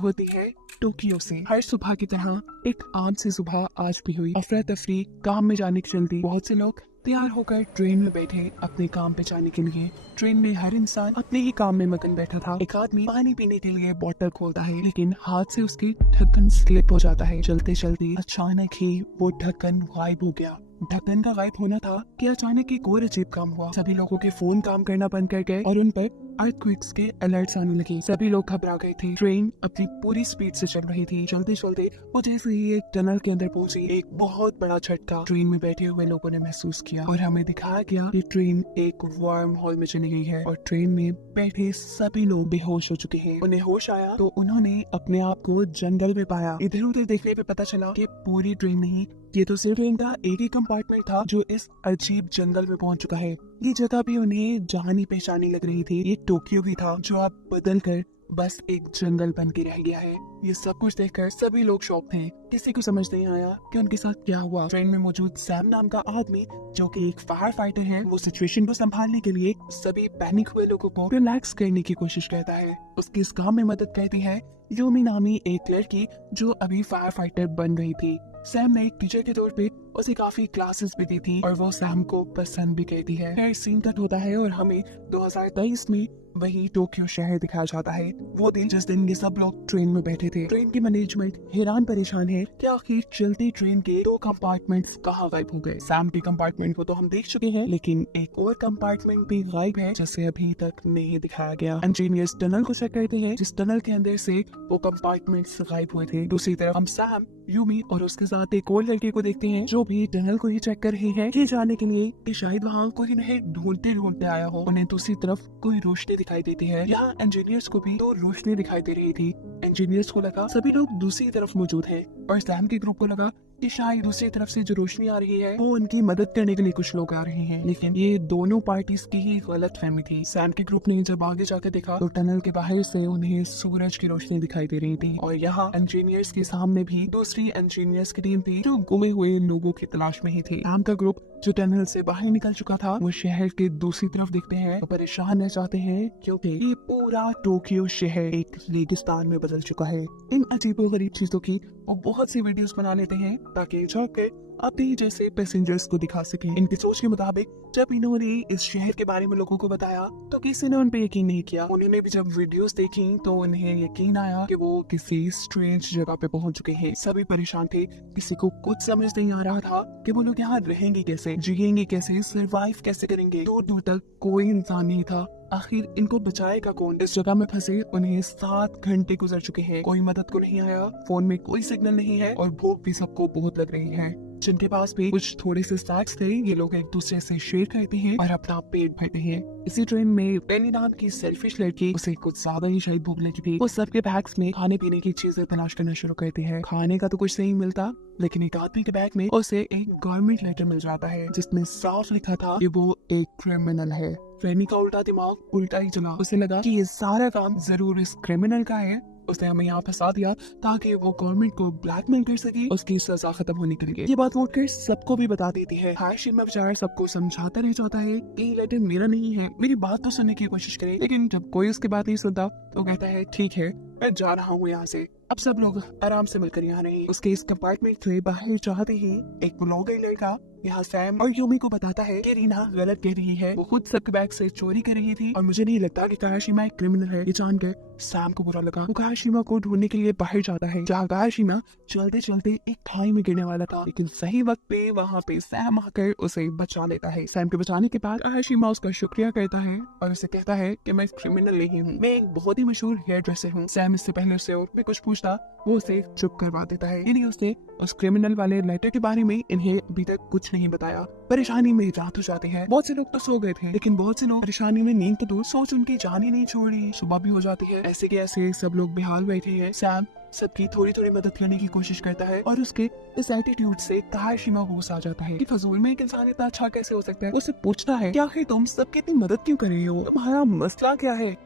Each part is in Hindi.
होती है टोक्यो से। हर सुबह की तरह एक आम सी सुबह आज भी हुई। अफरा तफरी काम में जाने की जल्दी, बहुत से लोग तैयार होकर ट्रेन में बैठे अपने काम पे जाने के लिए। ट्रेन में हर इंसान अपने ही काम में मगन बैठा था। एक आदमी पानी पीने के लिए बोतल खोलता है, लेकिन हाथ से उसकी ढक्कन स्लिप हो जाता है। चलते चलते अचानक ही वो ढक्कन गायब हो गया। ढक्कन का गायब होना था कि अचानक एक और अजीब काम हुआ। सभी लोगों के फोन काम करना बंद कर गए और उन पर अर्थक्वेक्स के अलर्ट्स आने लगे। सभी लोग घबरा गए थे। ट्रेन अपनी पूरी स्पीड से चल रही थी। चलते चलते वो जैसे ही एक टनल के अंदर पहुंची, एक बहुत बड़ा झटका ट्रेन में बैठे हुए लोगों ने महसूस किया और हमें दिखाया गया कि ट्रेन एक वार्म हॉल में चली गई है और ट्रेन में बैठे सभी लोग बेहोश हो चुके हैं। उन्हें होश आया तो उन्होंने अपने आप को जंगल में पाया। इधर उधर देखने पे पता चला कि पूरी ट्रेन नहीं, ये तो सिर्फ ट्रेन का एक ही कंपार्टमेंट था जो इस अजीब जंगल में पहुंच चुका है। ये जगह भी उन्हें जानी पहचानी लग रही थी। ये टोक्यो भी था जो अब बदल कर बस एक जंगल बन के रह गया है। ये सब कुछ देखकर सभी लोग शॉक थे। किसी को समझ नहीं आया कि उनके साथ क्या हुआ। ट्रेन में मौजूद सैम नाम का आदमी जो कि एक फायर फाइटर है, वो सिचुएशन को संभालने के लिए सभी पैनिक हुए लोगों को रिलैक्स करने की कोशिश करता है। उसकी इस काम में मदद करती है यूमी नामी एक लड़की जो अभी फायर फाइटर बन रही थी। सैम ने एक टीचर के तौर पे उसे काफी क्लासेस भी दी थी और वो सैम को पसंद भी करती है। फिर सीन कट होता है और हमें 2023 में वही टोक्यो शहर दिखाया जाता है। वो दिन जिस दिन ये सब लोग ट्रेन में बैठे थे। ट्रेन की मैनेजमेंट हैरान परेशान है कि आखिर चलती ट्रेन के 2 कंपार्टमेंट्स कहाँ गायब हो गए। सैम के कंपार्टमेंट को तो हम देख चुके हैं, लेकिन एक और कंपार्टमेंट भी गायब है जिसे अभी तक नहीं दिखाया गया। इंजीनियर्स टनल को चेक करते हैं जिस टनल के अंदर से वो कंपार्टमेंट्स गायब हुए थे। दूसरी तरफ हम सैम, यूमी और उसके साथ एक और लड़के को देखते हैं जो भी टनल को ही चेक कर रहे हैं, ये जानने के लिए कि शायद वहाँ कोई उन्हें ढूंढते ढूंढते आया हो। उन्हें दूसरी तरफ कोई रोशनी दिखाई देती है। यहाँ इंजीनियर्स को भी 2 रोशनी दिखाई दे रही थी। इंजीनियर्स को लगा सभी लोग दूसरी तरफ मौजूद हैं और सैम के ग्रुप को लगा कि शायद दूसरी तरफ से जो रोशनी आ रही है वो उनकी मदद करने के लिए कुछ लोग आ रहे हैं, लेकिन ये दोनों पार्टीज की ही गलत फहमी थी। सैम के ग्रुप ने जब आगे जाकर देखा तो टनल के बाहर से उन्हें सूरज की रोशनी दिखाई दे रही थी और यहाँ इंजीनियर्स के सामने भी दूसरी इंजीनियर्स की टीम थी जो गुमे हुए लोगों की तलाश में ही थी। सैम का ग्रुप जो टनल से बाहर निकल चुका था वो शहर के दूसरी तरफ देखते हैं तो परेशान रह जाते हैं क्योंकि ये पूरा टोक्यो शहर एक रेगिस्तान में बदल चुका है। इन अजीबोगरीब चीजों की वो बहुत सी वीडियोस बना लेते हैं ताकि जाकर अपने जैसे पैसेंजर्स को दिखा सके। इनकी सोच के मुताबिक जब इन्होंने इस शहर के बारे में लोगों को बताया तो किसी ने उन पे यकीन नहीं किया। उन्होंने भी जब वीडियोस देखी तो उन्हें यकीन आया कि वो किसी स्ट्रेंज जगह पे पहुंच चुके हैं। सभी परेशान थे, किसी को कुछ समझ नहीं आ रहा था कि वो लोग यहाँ रहेंगे कैसे, जिएंगे कैसे, सर्वाइव कैसे करेंगे। दूर दूर तक कोई इंसान नहीं था। आखिर इनको बचाएगा कौन? इस जगह में फंसे उन्हें 7 घंटे गुजर चुके हैं। कोई मदद को नहीं आया, फोन में कोई सिग्नल नहीं है और भूख भी सबको बहुत लग रही है। जिनके पास भी कुछ थोड़े से स्नैक्स थे ये लोग एक दूसरे से शेयर करते हैं और अपना पेट भरते हैं। इसी ट्रेन में पेनी नाम की सेल्फिश लड़की, उसे कुछ ज्यादा ही शायद भूख लगी थी, वो सबके बैग्स में खाने पीने की चीजें तलाश करना शुरू करती है। खाने का तो कुछ नहीं मिलता, लेकिन एक आदमी के बैग में उसे एक गवर्नमेंट लेटर मिल जाता है जिसमें साफ लिखा था कि वो एक क्रिमिनल है। फेनी का उल्टा दिमाग उल्टा ही चला। उसे लगा कि ये सारा काम जरूर इस क्रिमिनल का है। उसने हमें यहाँ फंसा दिया ताकि वो गवर्नमेंट को ब्लैकमेल कर सके, उसकी सजा खत्म होने के लिए। ये बात वो कर सबको भी बता देती है। हाशिमा बेचारा सबको समझाता रह जाता है कि ये लेटर मेरा नहीं है, मेरी बात तो सुनने की कोशिश करे, लेकिन जब कोई उसकी बात नहीं सुनता तो कहता है ठीक है मैं जा रहा हूँ यहाँ से। अब सब लोग आराम से मिलकर यहाँ रहे। उसके इस कंपार्टमेंट से बाहर जाते ही एक ब्लॉगर लड़का यहाँ सैम और यूमी को बताता है कि रीना गलत कह रही है, वो खुद सबके बैग से चोरी कर रही थी और मुझे नहीं लगता कि कायाशिमा एक क्रिमिनल है। ये जानकर सैम को बुरा लगा। वो कायाशिमा को ढूंढने के लिए बाहर जाता है जहाँ कायाशिमा चलते चलते एक खाई में गिरने वाला था, लेकिन सही वक्त पे वहाँ पे सैम आकर उसे बचा लेता है। सैम के बचाने के बाद कायाशिमा उसका शुक्रिया करता है और उसे कहता है कि मैं क्रिमिनल नहीं हूँ, मैं एक बहुत ही मशहूर हेयर ड्रेसर हूँ। सैम इससे पहले उससे और भी कुछ पूछता वो उसे चुप करवा देता है, यानी उसने उस क्रिमिनल वाले लेटर के बारे में इन्हें अभी तक कुछ नहीं बताया। परेशानी में रात हो जाती है। बहुत से लोग तो सो गए थे, लेकिन बहुत से लोग परेशानी में नींद तो दूर, सोच उनकी जान ही नहीं छोड़ी। सुबह भी हो जाती है। ऐसे के ऐसे सब लोग बेहाल बैठे हैं। सैम सबकी थोड़ी थोड़ी मदद करने की कोशिश करता है और उसके इस एटीट्यूड से कायाशिमा होश आ जाता है कि फजूल में एक इंसान इतना अच्छा कैसे हो सकता है। उससे पूछता है कि आखिर तुम सबकी इतनी मदद क्यों कर रही हो, तुम्हारा मसला क्या है?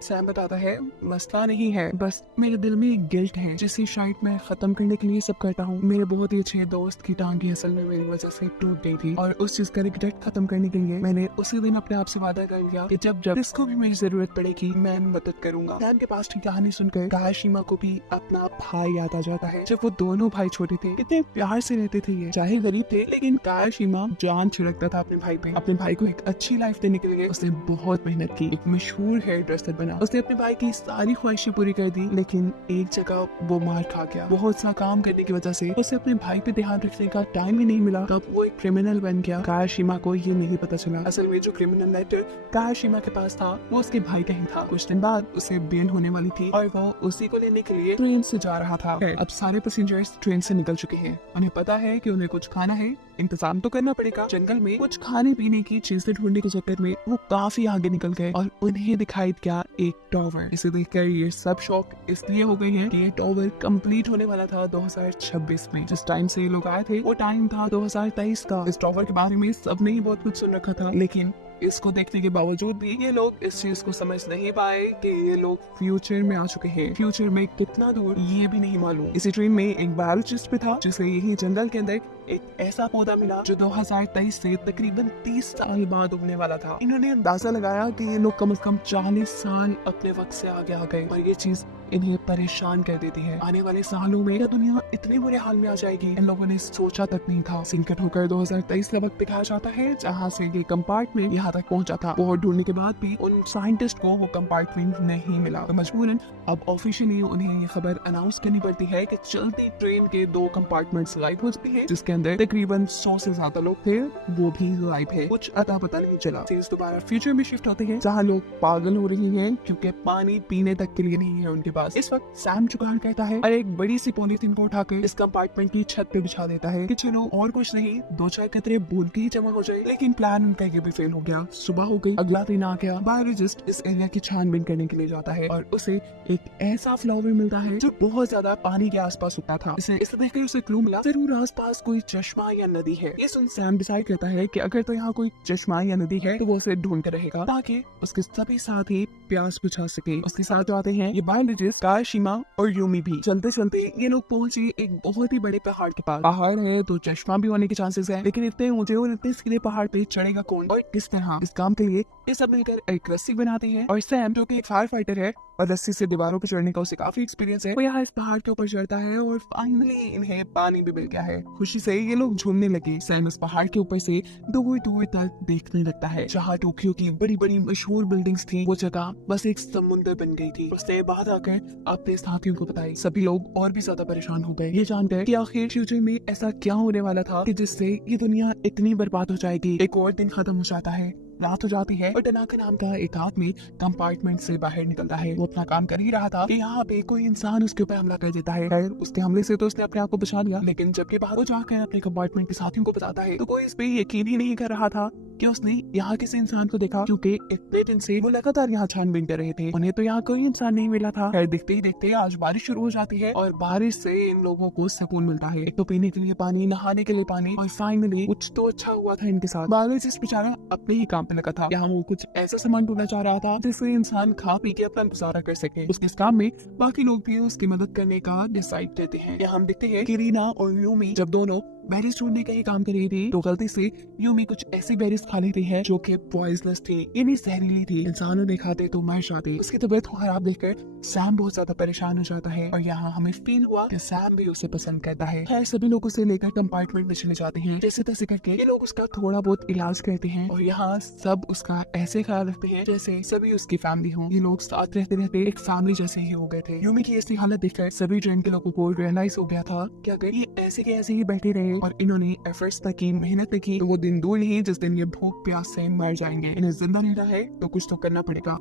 सैम बताता है मसला नहीं है, बस मेरे दिल में एक गिल्ट है जिसे शायद मैं खत्म करने के लिए सब करता हूँ। मेरे बहुत ही अच्छे दोस्त की टांगी असल में मेरी वजह से टूट गई थी और उस चीज का रिग्रेट खत्म करने के लिए मैंने उसी दिन अपने आप से वादा कर लिया कि जब जब इसको भी मेरी जरूरत पड़ेगी मैं मदद करूंगा। सैम के पास की कहानी सुनकर काशिमा को भी अपना भाई याद आ जाता है। जब वो दोनों भाई छोटे थे कितने प्यार से रहते थे ये, चाहे गरीब थे लेकिन काशिमा जान छिड़कता था अपने भाई पे। अपने भाई को एक अच्छी लाइफ देने के लिए उसने बहुत मेहनत की, एक मशहूर हेयर ड्रेसर बना, उसने अपने भाई की सारी ख्वाहिशें पूरी कर दी। लेकिन एक जगह वो मार खा गया। बहुत सा काम करने की वजह से उसे अपने भाई पे ध्यान रखने का टाइम ही नहीं मिला। तब वो एक क्रिमिनल बन गया। काशिमा को ये नहीं पता चला असल में जो क्रिमिनल लेटर काशिमा के पास था वो उसके भाई का ही था। कुछ दिन बाद उसे बेल होने वाली थी और वो उसी को लेने के लिए ट्रेन से जा रहा था। अब सारे पैसेंजर्स ट्रेन से निकल चुके हैं। उन्हें पता है कि उन्हें कुछ खाना है, इंतजाम तो करना पड़ेगा। जंगल में कुछ खाने पीने की चीजें ढूंढने के चक्कर में वो काफी आगे निकल गए और उन्हें दिखाई दिया एक टावर। इसे देखकर ये सब शॉक इसलिए हो गई है कि ये टावर कंप्लीट होने वाला था 2026 में। जिस टाइम से ये लोग आए थे वो टाइम था 2023 का। इस टावर के बारे में सबने ही बहुत कुछ सुन रखा था, लेकिन इसको देखने के बावजूद भी ये लोग इस चीज को समझ नहीं पाए कि ये लोग फ्यूचर में आ चुके हैं। फ्यूचर में कितना दूर ये भी नहीं मालूम। इसी ट्रेन में एक बायोलॉजिस्ट भी था जिसे यही जंगल के अंदर एक ऐसा पौधा मिला जो 2023 से तकरीबन 30 साल बाद उगने वाला था। इन्होंने अंदाजा लगाया कि ये लोग कम से कम 40 साल अपने वक्त से आगे आ गए और ये चीज इन्हें परेशान कर देती है। आने वाले सालों में दुनिया इतने बुरे हाल में आ जाएगी इन लोगों ने सोचा तक नहीं था। सिंकट होकर 2023 का वक्त दिखाया जाता है जहाँ से ये कंपार्टमेंट यहाँ तक पहुँचा था। बहुत ढूंढने के बाद भी उन साइंटिस्ट को वो कंपार्टमेंट नहीं मिला तो मजबूरन अब ऑफिशियली उन्हें ये खबर अनाउंस करनी पड़ती है कि चलती ट्रेन के 2 कंपार्टमेंट्स गायब हो चुके हैं, जिसके अंदर तकरीबन 100 से ज्यादा लोग थे, वो भी गायब है। कुछ अता पता नहीं चला। सीन्स दोबारा फ्यूचर में शिफ्ट होते हैं जहाँ लोग पागल हो रही हैं क्योंकि पानी पीने तक के लिए नहीं है उनके पास। इस वक्त सैम जुगाड़ कहता है और एक बड़ी सी पॉलीथीन को उठाकर इस कंपार्टमेंट की छत पे बिछा देता है कि चलो और कुछ नहीं 2-4 कतरे बूंद के ही जमा हो जाए। लेकिन प्लान उनका ये भी फेल हो गया। सुबह हो गई, अगला दिन आ गया। बायोलॉजिस्ट इस एरिया की छानबीन करने के लिए जाता है और उसे एक ऐसा फ्लावर मिलता है जो बहुत ज्यादा पानी के आसपास उगता था। इसे देखकर उसे क्लू मिला जरूर आसपास कोई चश्मा या नदी है। ये सुन सैम डिसाइड करता है कि अगर तो यहाँ कोई चश्मा या नदी है तो वो उसे ढूंढ कर रहेगा ताकि उसके सभी साथी प्यास बुझा सके। उसके साथ आते हैं ये बायोलॉजिस्ट काशिमा और यूमी भी। चलते चलते ये लोग पहुंचे एक बहुत ही बड़े पहाड़ के पास। पहाड़ है तो चश्मा भी होने के चांसेस है, लेकिन इतने ऊंचे और इतने सीधे पहाड़ पे चढ़ेगा कौन और किस तरह? इस काम के लिए ये सब मिलकर एक रस्सी बनाते हैं और सैम जो कि एक फायर फाइटर है और रस्सी से दीवारों पर चढ़ने का उसे काफी एक्सपीरियंस है, वो यहाँ इस पहाड़ के ऊपर चढ़ता है और फाइनली इन्हें पानी भी मिल गया है। खुशी से ये लोग झूमने लगे। सैम इस पहाड़ के ऊपर से दूर दूर तक देखने लगता है। जहाँ टोक्यो की बड़ी बड़ी मशहूर बिल्डिंग्स थी वो जगह बस एक समुंदर बन गई थी। उसने बात आकर अपने साथियों को बताई। सभी लोग और भी ज्यादा परेशान हो गए ये जानकर कि आखिर फ्यूचर में ऐसा क्या होने वाला था कि जिससे ये दुनिया इतनी बर्बाद हो जाएगी। एक और दिन खत्म हो जाता है, रात हो जाती है और टनाका नाम का एक आदमी कंपार्टमेंट से बाहर निकलता है। वो अपना काम कर ही रहा था कि यहाँ पे कोई इंसान उसके ऊपर हमला कर देता है। खैर उसके हमले से तो उसने अपने आप को बचा लिया, लेकिन जब ये बाहर जाकर अपने कंपार्टमेंट के साथियों को बताता है तो कोई इस पे यकीन ही नहीं कर रहा था कि उसने यहाँ किसी इंसान को देखा, क्योंकि इतने दिन से वो लगातार यहाँ छानबीन कर रहे थे। उन्हें तो यहाँ कोई इंसान नहीं मिला था। खैर देखते ही देखते आज बारिश शुरू हो जाती है और बारिश से इन लोगों को सुकून मिलता है। एक तो पीने के लिए पानी, नहाने के लिए पानी और फाइनली कुछ तो अच्छा हुआ था इनके साथ। बारिश इस बेचारा अपने ही काम पे लगा था। यहाँ वो कुछ ऐसा सामान ढूंढना चाह रहा था जिससे इंसान खा पी के अपना गुजारा कर सके। उसके इस काम में बाकी लोग भी उसकी मदद करने का डिसाइड करते हैं। यहाँ हम देखते हैं कि रीना और यूमी जब दोनों बेरीज ढूंढने का ही काम कर रही थी तो गलती से यूमी कुछ ऐसी बेरीज खा लेती है जो कि पॉइजनस थी, यानी जहरीली थी। इंसानों ने खाते तो मर जाते। उसकी तबीयत खराब देखकर सैम बहुत ज्यादा परेशान हो जाता है और यहाँ हमें फील हुआ कि सैम भी उसे पसंद करता है। खैर सभी लोग उसे लेकर कंपार्टमेंट में चले जाते हैं। जैसे तैसे करके ये लोग उसका थोड़ा बहुत इलाज करते हैं और यहाँ सब उसका ऐसे ख्याल रखते हैं जैसे सभी उसकी फैमिली हो। ये लोग साथ रहते रहते एक फैमिली जैसे ही हो गए थे। यूमी की ऐसी हालत देखकर सभी ट्रेन के लोगों को रियलाइज हो गया था कि अगर ये ऐसे के ऐसे ही बैठे रहे और इन्होंने एफर्ट्स तक की, मेहनत तक की, तो वो दिन दूर नहीं जिस दिन ये भूख प्यास से मर जाएंगे। इन्हें जिंदा रहना है तो कुछ तो करना पड़ेगा।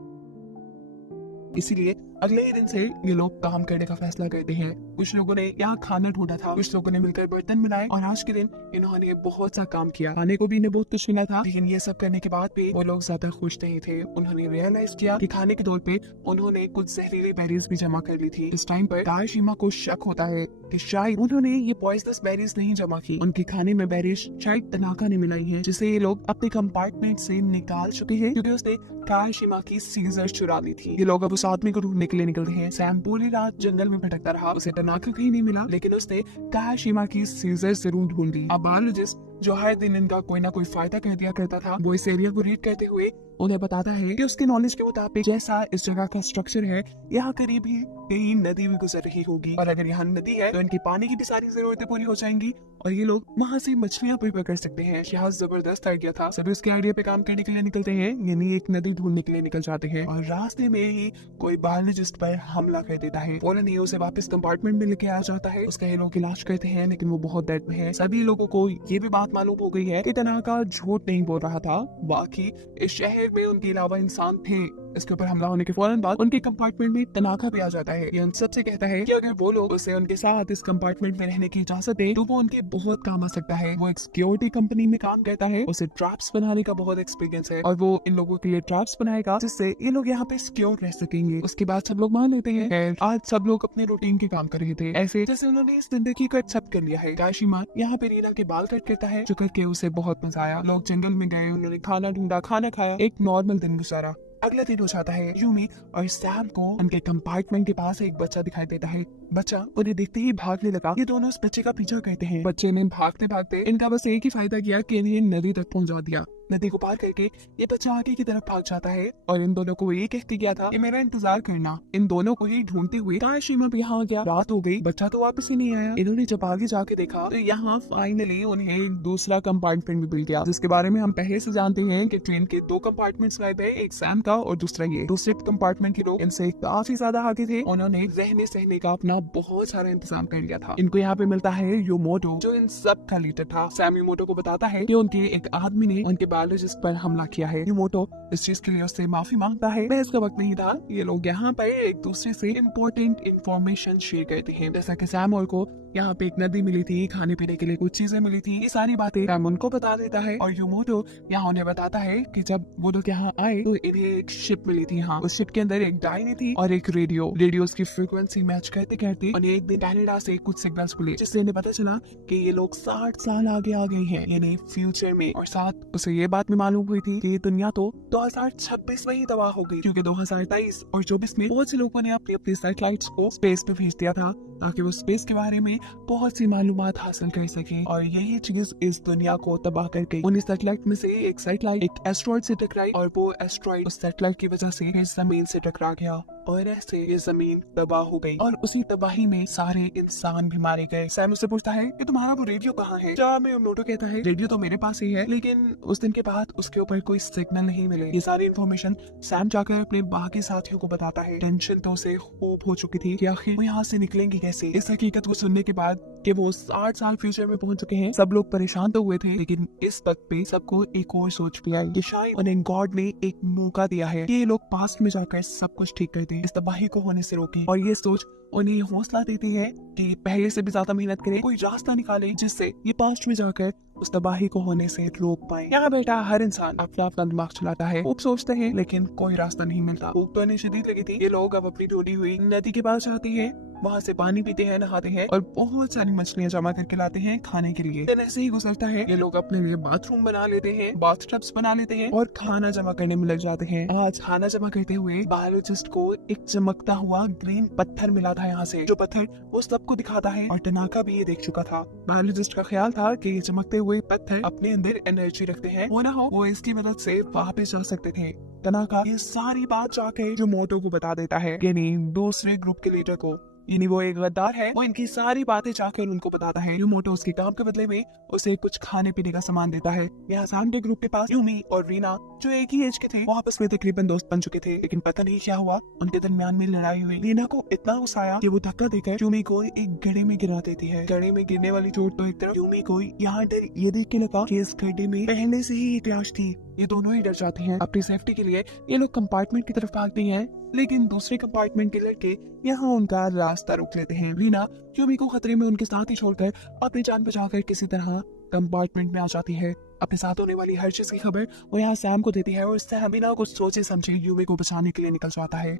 इसीलिए अगले ही दिन से ये लोग काम करने का फैसला करते हैं। कुछ लोगों ने यहाँ खाना ढूंढा था, कुछ लोगों ने मिलकर बर्तन बनाए और आज के दिन इन्होंने बहुत सा काम किया। खाने को भी इन्हें बहुत कुछ मिला था, लेकिन ये सब करने के बाद भी वो लोग ज्यादा खुश नहीं थे। उन्होंने रियलाइज किया कि खाने के तौर पे उन्होंने कुछ जहरीली बेरीज भी जमा कर ली थी। इस टाइम पर दाशिमा को शक होता है कि शायद उन्होंने ये पॉइजनस बेरीज नहीं जमा की, उनके खाने में बेरीज शायद तनाका ने मिलाई है, जिसे ये लोग अपने कंपार्टमेंट से निकाल चुके हैं क्योंकि उसने काशिमा की सीजर चुरा ली थी। ये लोग अब उस आदमी को ढूंढने के लिए निकलते हैं। सैम पूरी रात जंगल में भटकता रहा, उसे तनाका कहीं नहीं मिला, लेकिन उसने काशिमा की सीजर जरूर ढूंढ ली। अब बायोलॉजिस्ट जो हर दिन इनका कोई ना कोई फायदा कर दिया करता था, वो इस एरिया को रीड करते हुए उन्हें बताता है कि उसके नॉलेज के मुताबिक जैसा इस जगह का स्ट्रक्चर है, यहाँ करीब ही कहीं नदी भी गुजर रही होगी और अगर यहाँ नदी है तो इनकी पानी की भी सारी जरूरतें पूरी हो जाएंगी और ये लोग वहाँ से मछलियाँ भी पकड़ सकते हैं। यह जबरदस्त आइडिया था। सभी उसके आइडिया पे काम करने के लिए निकलते हैं, यानी एक नदी ढूंढने के लिए निकल जाते हैं और रास्ते में ही कोई बायोलॉजिस्ट पर हमला कर देता है। फौरन ही उसे वापस कंपार्टमेंट में लेके आ जाता है। उसका ये लोग इलाज करते हैं, लेकिन वो बहुत दर्द में है। सभी लोगों को ये भी बात मालूम हो गई है कि तनाका झूठ नहीं बोल रहा था, बाकी इस शहर में उनके अलावा इंसान थे। इसके ऊपर हमला होने के फौरन बाद उनके कंपार्टमेंट में तनाका भी आ जाता है। ये उन सबसे कहता है कि अगर वो लोग उसे उनके साथ इस कंपार्टमेंट में रहने की इजाजत दें तो वो उनके बहुत काम आ सकता है। वो एक सिक्योरिटी कंपनी में काम करता है, उसे ट्रैप्स बनाने का बहुत एक्सपीरियंस है और वो इन लोगों के लिए ट्रैप्स बनाएगा जिससे ये लोग यहाँ पे सिक्योर रह सकेंगे। उसके बाद सब लोग मान लेते हैं। आज सब लोग अपने रूटीन के काम कर रहे थे, ऐसे जैसे उन्होंने इस जिंदगी को एक्सेप्ट कर लिया है। काशिमा यहाँ पे रीना के बाल कट करता है, जो करके उसे बहुत मजा आया। लोग जंगल में गए, उन्होंने खाना ढूंढा, खाना खाया, एक नॉर्मल दिन गुजारा। अगला दिन हो जाता है। यूमी और सैम को उनके कंपार्टमेंट के पास एक बच्चा दिखाई देता है। बच्चा उन्हें देखते ही भागने लगा। ये दोनों उस बच्चे का पीछा करते हैं। बच्चे ने भागते भागते इनका बस एक ही फायदा किया कि इन्हें नदी तक पहुंचा दिया। नदी को पार करके ये बच्चा आगे की तरफ भाग जाता है और इन दोनों को ये कहते गया था कि मेरा इंतजार करना। इन दोनों को ही ढूंढते हुए काशिमा भी यहाँ आ गया। रात हो गई, बच्चा तो वापस ही नहीं आया। इन्होंने जब आगे जाके देखा तो यहाँ फाइनली उन्हें एक दूसरा कंपार्टमेंट भी मिल गया, जिसके बारे में हम पहले से जानते हैं कि ट्रेन के 2 कंपार्टमेंट्स गायब है, एक सैम का और दूसरा ये। दूसरे कंपार्टमेंट के लोग इनसे काफी ज्यादा आगे थे, उन्होंने रहने सहने का अपना बहुत सारा इंतजाम कर लिया था। इनको यहाँ पे मिलता है योमोटो, जो इन सब का लीडर था। सैम योमोटो को बताता है कि उनके एक आदमी ने उनके बायोलॉजिस्ट पर हमला किया है। योमोटो इस चीज के लिए उससे माफी मांगता है। बहस का वक्त नहीं था, ये लोग यहाँ पे एक दूसरे से इम्पोर्टेंट इंफॉर्मेशन शेयर करते हैं, जैसा कि सैम और को यहाँ पे एक नदी मिली थी, खाने पीने के लिए कुछ चीजें मिली थी। ये सारी बातें सैम उनको बता देता है और योमोटो यहाँ उन्हें बताता है कि जब वो लोग यहाँ आए तो इन्हें एक शिप मिली थी। हाँ, उस शिप के अंदर एक डायरी थी और एक रेडियो। रेडियोस की फ्रीक्वेंसी मैच करते करते उन्हें एक दिन कनाडा से कुछ सिग्नल्स मिले, जिससे इन्हें पता चला कि ये लोग 60 साल आगे आ गए हैं, यानी फ्यूचर में। और साथ उसे ये बात भी मालूम हुई थी कि ये दुनिया तो 2026 में ही तबाह हो गई, क्योंकि 2023 और 24 में बहुत से लोगों ने अपने अपने सैटेलाइट्स को स्पेस पे भेज दिया था ताकि वो स्पेस के बारे में बहुत सी मालूमात हासिल कर सके। और यही चीज इस दुनिया को तबाह कर गई। उन्हीं सैटेलाइट में से एक सैटेलाइट एक एस्ट्रॉइड से टकराई और वो एस्ट्रॉइड उस सैटेलाइट की वजह से फिर जमीन से टकरा गया और ऐसे ये जमीन तबाह हो गई और उसी तबाही में सारे इंसान भी मारे गए। सैम उससे पूछता है कि तुम्हारा वो रेडियो कहाँ है? जवाब में योमोटो कहता है रेडियो तो मेरे पास ही है, लेकिन उस दिन के बाद उसके ऊपर कोई सिग्नल नहीं मिले। ये सारी इन्फॉर्मेशन सैम जाकर अपने बाकी साथियों को बताता है। टेंशन तो उसे खूब हो चुकी थी कि आखिर वो यहाँ से निकलेंगे कैसे। इस हकीकत को सुनने के बाद कि वो 60 साल फ्यूचर में पहुंच चुके हैं, सब लोग परेशान तो हुए थे, लेकिन इस वक्त पे सबको एक और सोच भी आई कि शायद उन्हें गॉड ने एक मौका दिया है कि ये लोग पास्ट में जाकर सब कुछ ठीक कर दें, इस तबाही को होने से रोकें। और ये सोच उन्हें हौसला देती है कि पहले से भी ज्यादा मेहनत करें, कोई रास्ता निकाले जिससे ये पास्ट में जाकर उस तबाही को होने से रोक पाए। यहाँ बेटा हर इंसान अपना अपना दिमाग चलाता है, खूब सोचते हैं, लेकिन कोई रास्ता नहीं मिलता। भूख तो इन्हें शदीद लगी थी। ये लोग अब अपनी ढूंढी हुई नदी के पास जाते हैं, वहाँ से पानी पीते हैं, नहाते हैं और बहुत सारी मछलियाँ जमा करके लाते हैं खाने के लिए। दिन ऐसे ही गुजरता है। ये लोग अपने लिए बाथरूम बना लेते हैं, बाथटब्स बना लेते हैं और खाना जमा करने में लग जाते हैं। आज खाना जमा करते हुए बायोलॉजिस्ट को एक चमकता हुआ ग्रीन पत्थर मिला था यहाँ से, जो पत्थर वो सबको दिखाता है और टनाका भी ये देख चुका था। बायोलॉजिस्ट का ख्याल था कि ये चमकते हुए पत्थर अपने अंदर एनर्जी रखते हैं, हो ना हो वो इसकी मदद से वापस जा सकते थे। टनाका ये सारी बात जाके योमोटो को बता देता है, यानी दूसरे ग्रुप के लीडर को। यानी वो एक गद्दार है। वो इनकी सारी बातें जाकर उनको बताता है। यूमोटो उसके काम के बदले में उसे कुछ खाने पीने का सामान देता है। यहाँ सैम के ग्रुप के पास यूमी और रीना जो एक ही एज के थे वो आपस में तकरीबन दोस्त बन चुके थे, लेकिन पता नहीं क्या हुआ उनके दरमियान में लड़ाई हुई। रीना को इतना गुस्सा आया कि वो धक्का देकर यूमी को एक गड्ढे में गिरा देती है। गड्ढे में गिरने वाली चोट तो एक तरफ यूमी को यहाँ डर ये देख के लगा कि इस गड्ढे में पहले से ही एक लाश थी। ये दोनों ही डर जाती हैं। अपनी सेफ्टी के लिए ये लोग कंपार्टमेंट की तरफ भागते हैं, लेकिन दूसरे कंपार्टमेंट के लड़के यहाँ उनका रास्ता रोक लेते हैं। रीना यूमी को खतरे में उनके साथ ही छोड़कर अपनी जान बचाकर किसी तरह कंपार्टमेंट में आ जाती है। अपने साथ होने वाली हर चीज की खबर वो यहाँ सैम को देती है और सैम बिना कुछ सोचे समझे यूमी को बचाने के लिए निकल जाता है।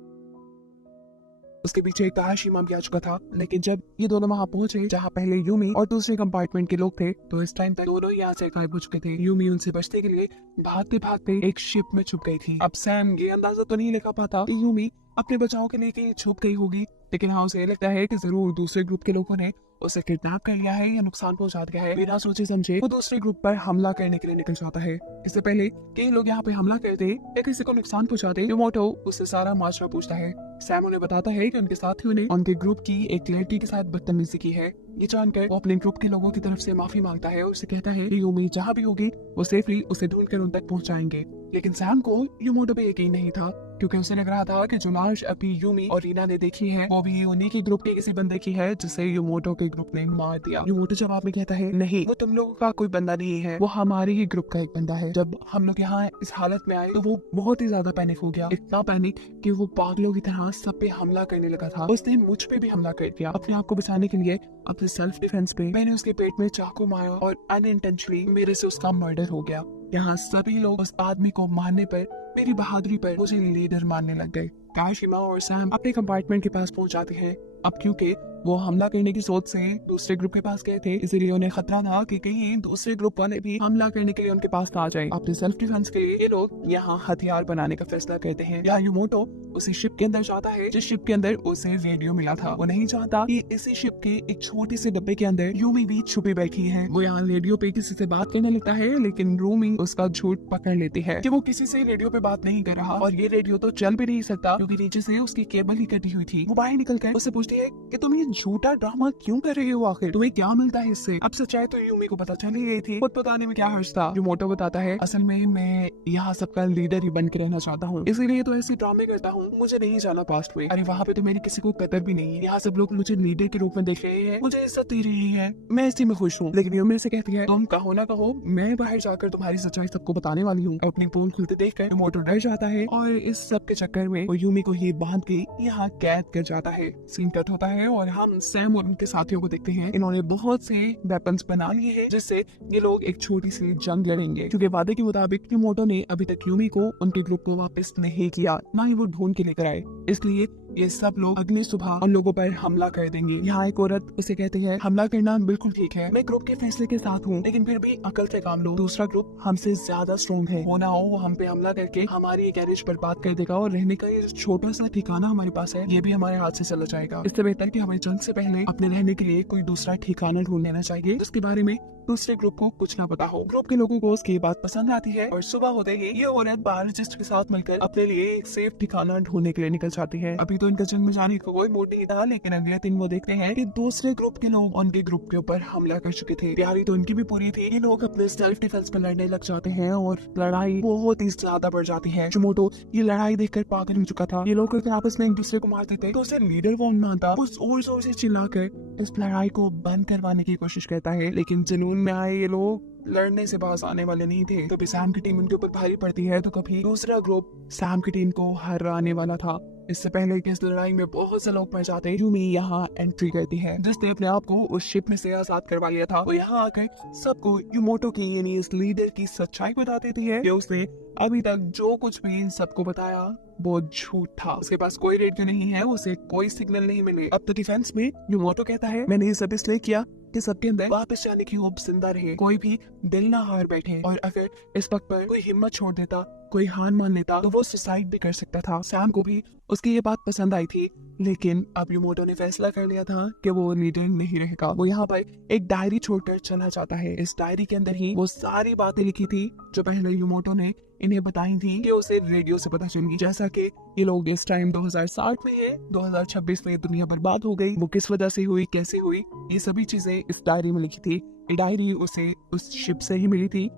उसके पीछे एक ताहाशीमा भी आ चुका था, लेकिन जब ये दोनों वहाँ पहुंचे जहाँ पहले यूमी और दूसरे कंपार्टमेंट के लोग थे, तो इस टाइम तक दोनों यहाँ से गायब हो चुके थे। यूमी उनसे बचने के लिए भागते भागते एक शिप में छुप गई थी। अब सैम ये अंदाजा तो नहीं लगा पाता कि यूमी अपने बचाव के लिए कहीं छुप गई होगी, लेकिन हाँ उसे लगता है कि जरूर दूसरे ग्रुप के लोगों ने उसे किडनैप कर लिया है या नुकसान पहुंचा दिया है। बिना सोचे समझे वो दूसरे ग्रुप पर हमला करने के लिए निकल जाता है। इससे पहले कई लोग यहाँ पे हमला करते या किसी को नुकसान पहुंचाते, यूमोटो उससे सारा माजरा पूछता है। सैम उन्हें बताता है कि उनके साथियों ने उनके ग्रुप की एक लड़की के साथ बदतमीजी की है। ये जानकर वो अपने ग्रुप के लोगों की तरफ से माफी मांगता है और उसे कहता है कि यूमी जहाँ भी होगी वो सेफली उसे ढूंढकर उन तक पहुंचाएंगे। लेकिन सैम को यूमोटो पे यकीन नहीं था, क्योंकि उसे लग रहा था कि जो लाश अभी यूमी और रीना ने देखी है वो भी उन्हीं के ग्रुप के किसी बंदे की है जिसे यूमोटो के ग्रुप ने मार दिया। यूमोटो जवाब में कहता है नहीं, वो तुम लोगों का कोई बंदा नहीं है, वो हमारे ही ग्रुप का एक बंदा है। जब हम लोग यहाँ इस हालत में आए तो वो बहुत ही ज्यादा पैनिक हो गया, इतना पैनिक कि वो पागलों की तरह सब पे हमला करने लगा था। उसने मुझ पे भी हमला कर दिया। अपने आप को बचाने के लिए अपने सेल्फ डिफेंस पे मैंने उसके पेट में चाकू मारा और अनइंटेंशनली मेरे से उसका मर्डर हो गया। यहाँ सभी लोग उस आदमी को मारने पर, मेरी बहादुरी पर मुझे लीडर मानने लग गए। ताहाशीमा और सैम अपने कंपार्टमेंट के पास पहुंच जाते हैं। अब क्योंकि वो हमला करने की सोच से दूसरे ग्रुप के पास गए थे, इसीलिए उन्हें खतरा था कि कहीं दूसरे ग्रुप वाले भी हमला करने के लिए उनके पास आ जाए। अपने सेल्फ डिफेंस के लिए ये लोग यहाँ हथियार बनाने का फैसला करते हैं। यहाँ यूमोटो उसी शिप के अंदर जाता है जिस शिप के अंदर उसे रेडियो मिला था। वो नहीं चाहता कि इसी शिप के एक छोटे से डब्बे के अंदर यूमी भी छुपी बैठी है। वो यहाँ रेडियो पे किसी से बात करने लगता है, लेकिन रूमी उसका झूठ पकड़ लेती है कि वो किसी से रेडियो पे बात नहीं कर रहा और ये रेडियो तो चल भी नहीं सकता क्योंकि नीचे से उसकी केबल ही कटी हुई थी। वो बाहर निकलकर उससे पूछती है कि तुम ये झूठा ड्रामा क्यों कर रहे हो, आखिर तुम्हें क्या मिलता है इससे? अब सच्चाई तो यूमी को पता चल ही गई थी, खुद बताने में क्या हर्ज था। यूमोटो बताता है असल में मैं यहाँ सबका लीडर ही बन के रहना चाहता हूँ, इसीलिए तो ऐसे ड्रामे करता हूँ। मुझे नहीं जाना पास्ट में। अरे वहाँ पे तो मेरी किसी को कदर भी नहीं है। यहाँ सब लोग मुझे लीडर के रूप में देख रहे हैं, मुझे इज्जत दे रहे हैं, मैं इसी में खुश हूँ। लेकिन यूमी से कहती है तुम कहो ना कहो, मैं बाहर जाकर तुम्हारी सच्चाई सबको बताने वाली हूँ। अपनी पोल खुलते देखकर यूमोटो डर जाता है और इस सब के चक्कर में वो यूमी को ही बांध के यहाँ कैद कर जाता है। सीन कट होता है और हम सैम और उनके साथियों को देखते हैं। इन्होंने बहुत से वेपन्स बना लिए हैं जिससे ये लोग एक छोटी सी जंग लड़ेंगे, क्योंकि वादे के मुताबिक यूमोटो ने अभी तक यूमी को उनके ग्रुप को वापस नहीं किया, ना ही वो ढूंढ के लेकर आए। इसलिए ये सब लोग अगली सुबह उन लोगों पर हमला कर देंगे। यहाँ एक औरत उसे कहती है हमला करना बिल्कुल ठीक है, मैं ग्रुप के फैसले के साथ हूँ, लेकिन फिर भी अकल से काम लो। दूसरा ग्रुप हमसे ज्यादा स्ट्रॉन्ग है, हो ना हो वो हम पे हमला करके हमारी गैरेज पर बात कर देगा और रहने का ये जो छोटा सा ठिकाना हमारे पास है ये भी हमारे हाथ से चला जाएगा। इससे बेहतर कि हमें जंग से पहले अपने रहने के लिए कोई दूसरा ठिकाना ढूंढ लेना चाहिए जिसके बारे में दूसरे ग्रुप को कुछ ना पता हो। ग्रुप के लोगों को उसकी बात पसंद आती है और सुबह होते ही ये औरत बायोलॉजिस्ट के साथ मिलकर अपने लिए एक सेफ ठिकाना ढूंढने के लिए निकल जाती है। अभी तो इनका जंग में जाने का कोई मूड नहीं था, लेकिन अगले दिन वो देखते हैं कि दूसरे ग्रुप के लोग उनके ग्रुप के ऊपर हमला कर चुके थे। तैयारी तो इनकी भी पूरी थी। ये लोग अपने सेल्फ डिफेंस पर लड़ने लग जाते हैं और लड़ाई बहुत ही ज्यादा बढ़ जाती है। यूमोटो ये लड़ाई देखकर पागल हो चुका था। ये लोग अगर आपस में एक दूसरे को मार देते तो उसे लीडर वो मानता। वो जोर जोर से चिल्लाकर इस लड़ाई को बंद करवाने की कोशिश करता है, लेकिन जुनून में आए ये लोग लड़ने से बाज आने वाले नहीं थे। कभी सैम की टीम उनके ऊपर भारी पड़ती है तो कभी दूसरा ग्रुप सैम की टीम को हराने वाला था। इससे पहले कि इस लड़ाई में बहुत से लोग मर जाते, यूमी यहाँ एंट्री करती है जिसने अपने आप को उस शिप में से आजाद करवा लिया था। वो यहाँ आकर सबको यूमोटो की यानी इस लीडर की सच्चाई बता देती है कि उसने अभी तक जो कुछ भी इन सबको बताया वो झूठ था। उसके पास कोई रेडियो नहीं है, उसे कोई सिग्नल नहीं मिले। अब तो डिफेंस में यूमोटो कहता है मैंने ये सब इसलिए किया कि सबके अंदर वापस जाने की होप जिंदा रहे, कोई भी दिल ना हार बैठे, और अगर इस वक्त पर कोई हिम्मत छोड़ देता, कोई हार मान लेता तो वो सुसाइड भी कर सकता था। सैम को भी उसकी ये बात पसंद आई थी, लेकिन अब यूमोटो ने फैसला कर लिया था कि वो लीडर नहीं रहेगा। वो यहाँ पर एक डायरी छोड़कर चला जाता है। इस डायरी के अंदर ही वो सारी बातें लिखी थी जो पहले यूमोटो ने इन्हें बताई थी कि उसे रेडियो से पता चली। जैसा कि ये लोग इस टाइम 2060 में है, 2026 में दुनिया बर्बाद हो गई। वो किस वजह से हुई, कैसे हुई, ये सभी चीजें इस डायरी में लिखी थी। ये डायरी उसे उस शिप से ही मिली थी।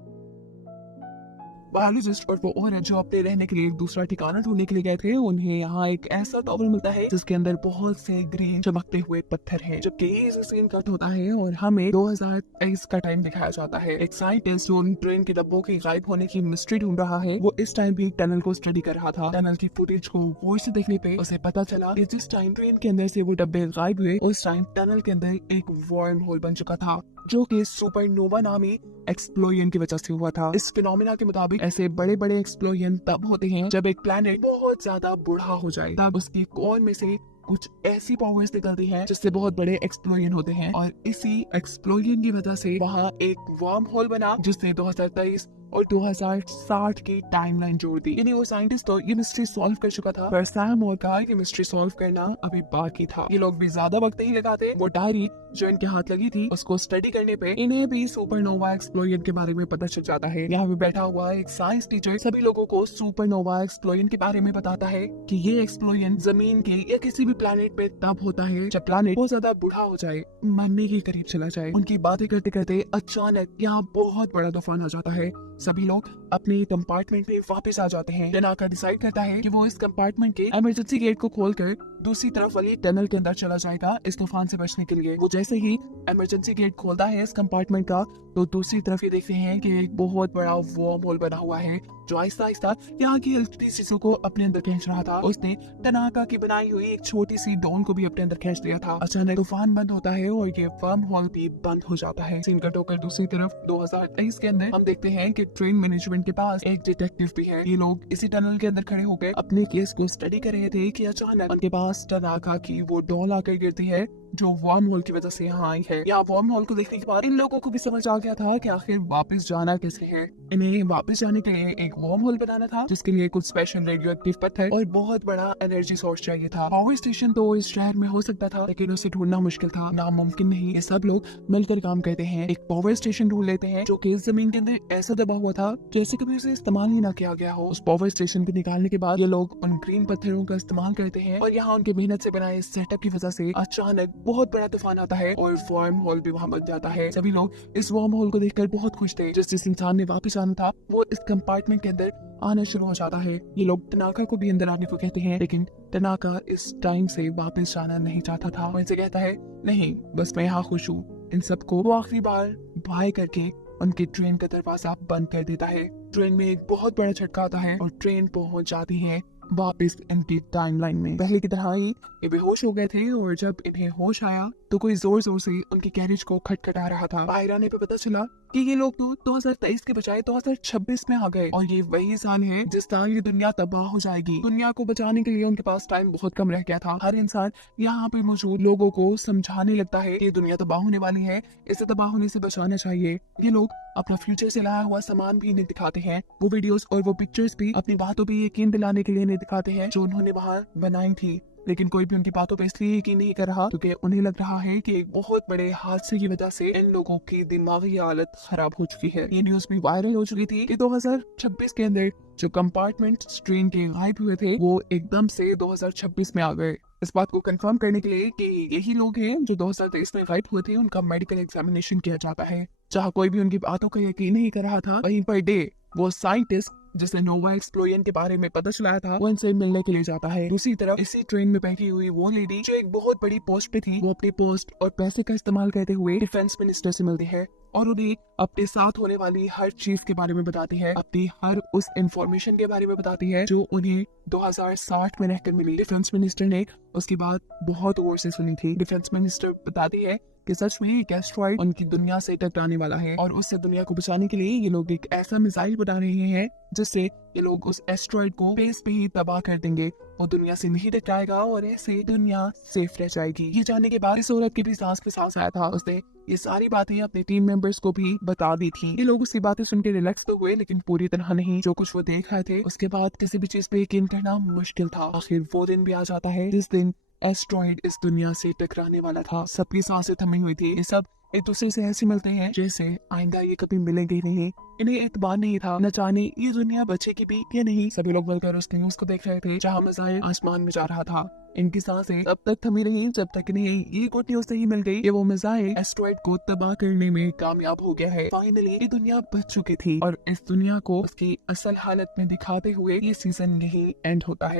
बायोलॉजिस्ट और वो औरत जो अपने रहने के लिए एक दूसरा ठिकाना ढूंढने के लिए गए थे, उन्हें यहाँ एक ऐसा टॉवल मिलता है जिसके अंदर बहुत से ग्रीन चमकते हुए पत्थर हैं। जबकि ये सीन कट होता है और हमें 2023 का टाइम दिखाया जाता है। एक साइंटिस्ट जो उन ट्रेन के डब्बों के गायब होने की मिस्ट्री ढूंढ रहा है, वो इस टाइम भी टनल को स्टडी कर रहा था। टनल की फुटेज को गौर से देखने पे उसे पता चला कि जिस टाइम ट्रेन के अंदर से वो डब्बे गायब हुए, उस टाइम टनल के अंदर एक वर्म होल बन चुका था, जो कि सुपरनोवा नामी एक्सप्लोजन की वजह से हुआ था। इस फिनोमेना के मुताबिक ऐसे बड़े बड़े एक्सप्लोजन तब होते हैं जब एक प्लैनेट बहुत ज्यादा बूढ़ा हो जाए, तब उसकी कोर में से कुछ ऐसी पावर्स निकलती हैं जिससे बहुत बड़े एक्सप्लोजन होते हैं। और इसी एक्सप्लोजन की वजह से वहाँ एक वर्म होल बना जिसने 2023 और 2060 की टाइमलाइन जोड़ दी। यानी वो साइंटिस्ट तो ये मिस्ट्री सॉल्व कर चुका था, पर सैम और कार्ल की मिस्ट्री सॉल्व करना अभी बाकी था। ये लोग भी ज्यादा वक्त नहीं लगाते, वो डायरी जो इनके हाथ लगी थी उसको स्टडी करने पे इन्हें भी सुपरनोवा एक्सप्लोजन के बारे में पता चल जाता है। यहाँ पे बैठा हुआ एक साइंस टीचर सभी लोगों को सुपरनोवा एक्सप्लोजन के बारे में बताता है कि ये एक्सप्लोजन जमीन के या किसी भी प्लैनेट पे तब होता है जब प्लैनेट बहुत ज्यादा बूढ़ा हो जाए, मरने के करीब चला जाए। उनकी बातें करते करते अचानक यहाँ बहुत बड़ा तूफान आ जाता है। सभी लोग अपने कंपार्टमेंट में वापस आ जाते हैं। टनाका डिसाइड करता है कि वो इस कंपार्टमेंट के इमरजेंसी गेट को खोलकर दूसरी तरफ वाली टनल के अंदर चला जाएगा इस तूफान से बचने के लिए। वो जैसे ही इमरजेंसी गेट खोलता है इस कंपार्टमेंट का, तो दूसरी तरफ ये देखते हैं कि एक बहुत बड़ा वर्म होल बना हुआ है जो आहिस्ता आहिस्ता यहाँ की हल्की चीजों को अपने अंदर खींच रहा था। उसने टनाका की बनाई हुई एक छोटी सी डॉन को भी अपने अंदर खींच लिया था। अचानक तूफान बंद होता है और ये वर्म होल भी बंद हो जाता है। सीन कट होकर दूसरी तरफ 2023 के अंदर हम देखते हैं कि ट्रेन मैनेजमेंट के पास एक डिटेक्टिव भी है। ये लोग इसी टनल के अंदर खड़े होकर अपने केस को स्टडी कर रहे थे कि अचानक उनके पास टनाका की वो डॉल आकर गिरती है जो वर्म होल की वजह से यहाँ आई है। यहाँ वर्म होल को देखने के बाद इन लोगों को भी समझ आ गया था कि आखिर वापस जाना कैसे है। इन्हें वापस जाने के लिए एक वर्म होल बनाना था जिसके लिए कुछ स्पेशल रेडियो एक्टिव पत्थर और बहुत बड़ा एनर्जी सोर्स चाहिए था। पावर स्टेशन तो इस शहर में हो सकता था, लेकिन उसे ढूंढना मुश्किल था, नामुमकिन नहीं। ये सब लोग मिलकर काम करते हैं, एक पावर स्टेशन ढूंढ लेते हैं जो कि जमीन के अंदर ऐसा दबा हुआ था जैसे कभी उसे इस्तेमाल ही ना किया गया हो। उस पावर स्टेशन को निकालने के बाद ये लोग उन ग्रीन पत्थरों का इस्तेमाल करते हैं और यहाँ उनकी मेहनत से बनाए सेटअप की वजह से अचानक बहुत बड़ा तूफान आता है और वर्म होल भी वहाँ बन जाता है। सभी लोग इस वर्म होल को देखकर बहुत खुश थे। जिस इंसान ने वापस आना था वो इस कंपार्टमेंट के अंदर आना शुरू हो जाता है। ये लोग टनाका को भी अंदर आने को कहते हैं, लेकिन टनाका इस टाइम से वापस जाना नहीं चाहता था। वो इनसे कहता है नहीं, बस मैं यहाँ खुश हूँ। इन सबको वो आखिरी बार बाय करके उनकी ट्रेन का दरवाजा बंद कर देता है। ट्रेन में एक बहुत बड़ा झटका आता है और ट्रेन पहुंच जाती है वापस इनकी टाइमलाइन में। पहले की तरह ही ये बेहोश हो गए थे और जब इन्हें होश आया तो कोई जोर जोर से उनके कैरेज को खटखटा रहा था। बाहर आने पे पता चला कि ये लोग तो 2023 के बजाय 2026 में आ गए और ये वही साल है जिस साल ये दुनिया तबाह हो जाएगी। दुनिया को बचाने के लिए उनके पास टाइम बहुत कम रह गया था। हर इंसान यहाँ पे मौजूद लोगों को समझाने लगता है कि दुनिया तबाह होने वाली है, इसे तबाह होने से बचाना चाहिए। ये लोग अपना फ्यूचर से लाया हुआ सामान भी नहीं दिखाते हैं, वो वीडियोस और वो पिक्चर्स भी अपनी बातों पे यकीन दिलाने के लिए नहीं दिखाते हैं जो उन्होंने वहाँ बनाई थी। लेकिन कोई भी उनकी बातों पे इसलिए यकीन नहीं कर रहा क्योंकि उन्हें लग रहा है कि एक बहुत बड़े हादसे की वजह से इन लोगों की दिमागी हालत खराब हो चुकी है। ये न्यूज भी वायरल हो चुकी थी कि 2026 के अंदर जो कंपार्टमेंट ट्रेन के गायब हुए थे वो एकदम से 2026 में आ गए। इस बात को कंफर्म करने के लिए कि यही लोग हैं जो 2023 में गायब हुए थे, उनका मेडिकल एग्जामिनेशन किया जाता है। जहाँ कोई भी उनकी बातों का यकीन नहीं कर रहा था, वहीं पर डे वो साइंटिस्ट जिसने नोवा एक्सप्लोजन के बारे में पता चलाया था वो इनसे मिलने के लिए जाता है। दूसरी तरफ इसी ट्रेन में बैठी हुई वो लेडी जो एक बहुत बड़ी पोस्ट पे थी, वो अपनी पोस्ट और पैसे का इस्तेमाल करते हुए डिफेंस मिनिस्टर से मिलती है और उन्हें अपने साथ होने वाली हर चीज के बारे में बताती है, अपनी हर उस इंफॉर्मेशन के बारे में बताती है जो उन्हें 2060 में रहकर मिली। डिफेंस मिनिस्टर ने उसकी बात बहुत गौर से सुनी थी। डिफेंस मिनिस्टर बताती है कि सच में एक एस्ट्रॉइड उनकी दुनिया से टकराने वाला है और उससे दुनिया को बचाने के लिए ये लोग एक ऐसा मिसाइल बना रहे हैं जिससे ये लोग उस एस्ट्रॉइड को स्पेस पे ही तबाह कर देंगे। वो दुनिया से नहीं टकराएगा और ऐसे दुनिया सेफ रह जाएगी। ये जानने के बाद इस औरत की भी सांस पे सांस आया था। उसने ये सारी बातें अपने टीम मेंबर्स को भी बता दी थी। ये लोग उसकी बातें सुन के रिलैक्स तो हुए, लेकिन पूरी तरह नहीं। जो कुछ वो देख रहे थे उसके बाद किसी भी चीज पे यकीन करना मुश्किल था। आखिर वो दिन भी आ जाता है जिस दिन एस्ट्रॉइड इस दुनिया से टकराने वाला था। सबकी सांसें थमी हुई थी। ये सब एक दूसरे से ऐसे मिलते हैं जैसे आइंदा ये कभी मिलेंगे ही नहीं। इन्हें एतबार नहीं था, न जाने ये दुनिया बचेगी भी या नहीं। सभी लोग मिलकर उस न्यूज को देख रहे थे जहाँ मिसाइल आसमान में जा रहा था। इनकी सांसें तब तक थमी रही जब तक इन्हें ये गुड न्यूज नहीं मिल गई कि वो मिसाइल एस्ट्रॉइड को तबाह करने में कामयाब हो गया है। फाइनली ये दुनिया बच चुकी थी और इस दुनिया को उसकी असल हालत में दिखाते हुए ये सीजन यही एंड होता है।